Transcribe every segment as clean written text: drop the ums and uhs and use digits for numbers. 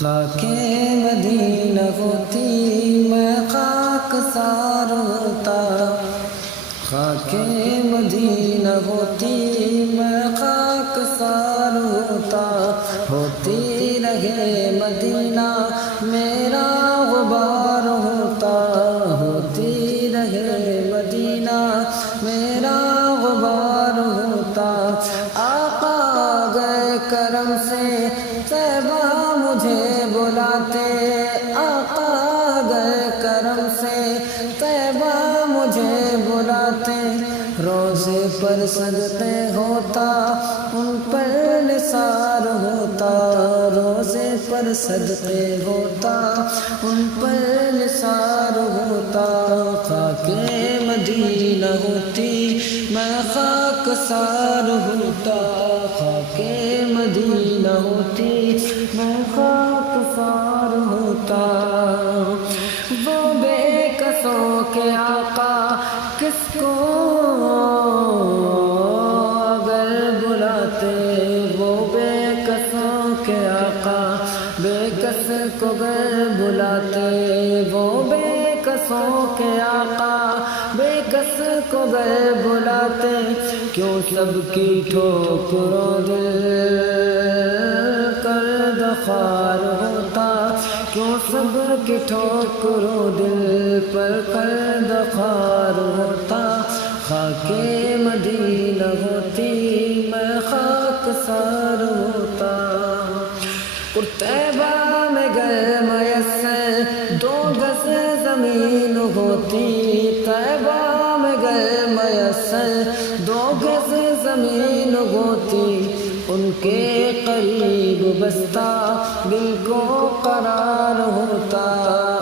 خاک مدینہ ہوتی میں خاک سار ہوتا، خاک مدینہ ہوتی میں خاک سار ہوتا، ہوتی رہے مدینہ میرا غبار ہوتا، ہوتی رہے مدینہ میرا غبار ہوتا۔ آقا گئے کرم سے طیبہ مجھے بلاتے، آقا گئے کرم سے طیبہ مجھے بلاتے، روزے پر صدقے ہوتا ان پر نثار ہوتا، روزے پر صدقے ہوتا ان پر نثار ہوتا۔ خاک مدینہ ہوتی میں خاک سار ہوتا، خاک مدینہ ہوتی میں خاک سار ہوتا۔ وہ بے کسوں کے آقا کس کو اگر بلاتے، وہ بے کسوں کے آقا بے کس کو اگر بلاتے، وہ بے کسوں کے آقا بے کس کو اگر بلاتے، کیوں سب کی ٹھوکروں دل کرد خوار ہوتا، کیوں سب کی ٹھوکروں دل پر کرد خوار ہوتا۔ خاک مدینہ ہوتی میں خاک سار ہوتا، اور طیبہ میں گر میسر 2 گز زمین ہوتی، طیبہ میں گر میسر 2 گز زمین ہوتی، ان کے قریب بستہ دل کو قرار ہوتا،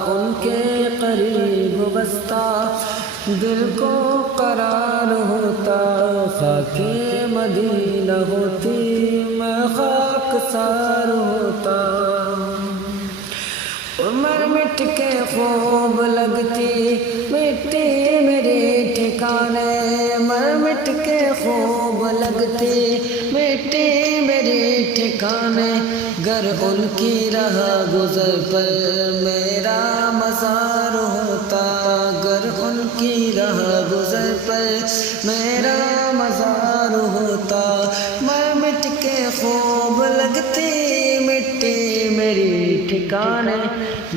ان کے قریب بستہ دل کو قرار ہوتا۔ خاک مدینہ ہوتی میں خاک سار ہوتا، مر مٹ کے خوب لگتی مٹی میری ٹھکانے، مر مٹ کے خوب لگتی مٹی میری ٹھکانے، گر ان کی راہ گزر پر میرا مزار ہوتا، گر ان کی راہ گزر پر میرا مزار ہوتا۔ مر مٹ کے خوب لگتی مٹی میری ٹھکانے،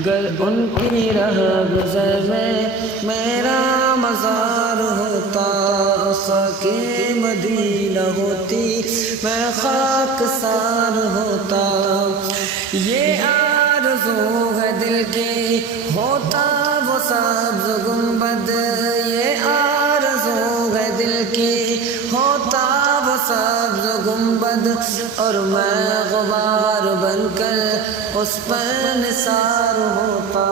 گر ان کی راہ گزر میں میرا مزار ہوتا۔ خاک مدینہ ہوتی میں خاک سار ہوتا، یہ آرزو ہے دل کی ہوتا وہ سبز گنبد، یہ آرزو ہے دل کی ہوتا وہ سبز گنبد، اور میں غبار بن کر اس پر نثار ہوتا،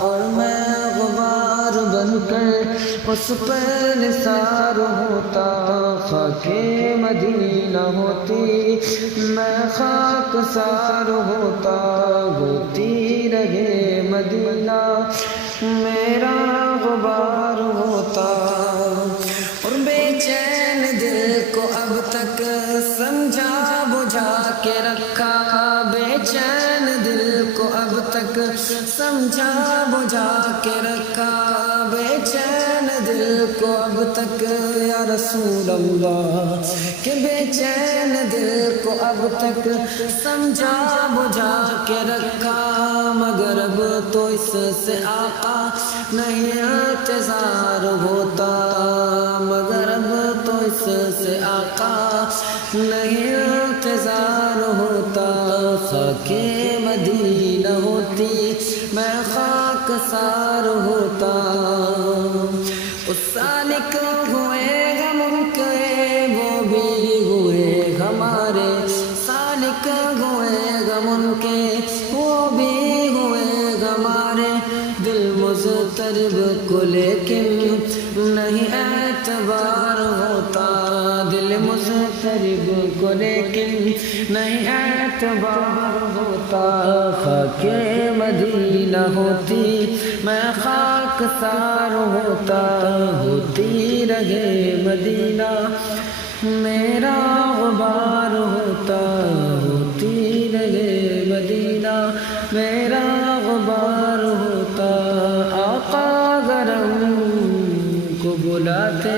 اور میں غبار بن کر اس پر نثار ہوتا۔ خاک مدینہ ہوتی میں خاک سار ہوتا، ہوتی رہے مدینہ میرا غبار ہوتا، اور بے چین دل کو اب تک سمجھا بجھا کے رکھا، بے چین دل کو اب تک سمجھا بجھا کے رکھا، بے چین دل کو اب تک یا رسول اللہ، کہ بے چین دل کو اب تک سمجھا بجھا کے رکھا، مگر اب تو اس سے آقا نہیں انتظار ہوتا، مگر اب تو اس سے آقا نہیں انتظار ہوتا۔ خاک مدینہ ہوتی میں خاک سار ہوتا، اس سالک ہوئے غم کے وہ بھی ہوئے ہمارے، سالک ہوئے غم کے وہ بھی ہوئے ہمارے، دل مضطرب کو لیکن نہیں اعتبار ہوتا، دل مضطرب کو لیکن نہیں اعتبار ہوتا۔ خاک مدینہ ہوتی میں خاک سار ہوتا، ہوتی رہے مدینہ میرا غبار ہوتا، ہوتی رہے مدینہ میرا غبار ہوتا آقا اگر ہم کو بلاتے